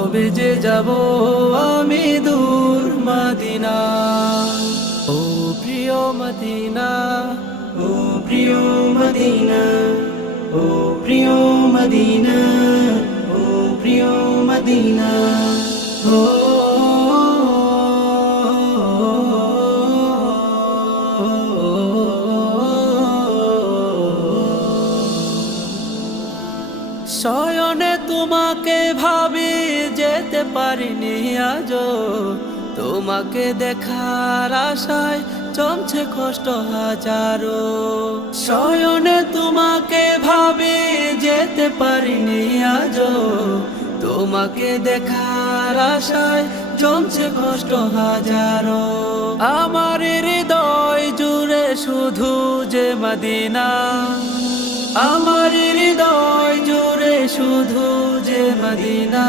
কবে যে যাব আমি দূর মদিনা। ও প্রিয় মদিনা, ও প্রিয় মদিনা, ও প্রিয় মদিনা, ও প্রিয় মদিনা। ও শয়নে তোমাকে ভাবি যেতে পারিনি আজো, তোমাকে দেখার আশায় জমছে কষ্ট হাজারো। শয়নে তোমাকে ভাবি যেতে পারিনি আজো, তোমাকে দেখার আশায় জমছে কষ্ট হাজারো। আমার হৃদয় জুড়ে শুধু যে মদিনা, আমার হৃদয় জুড়ে শুধু যে মদিনা।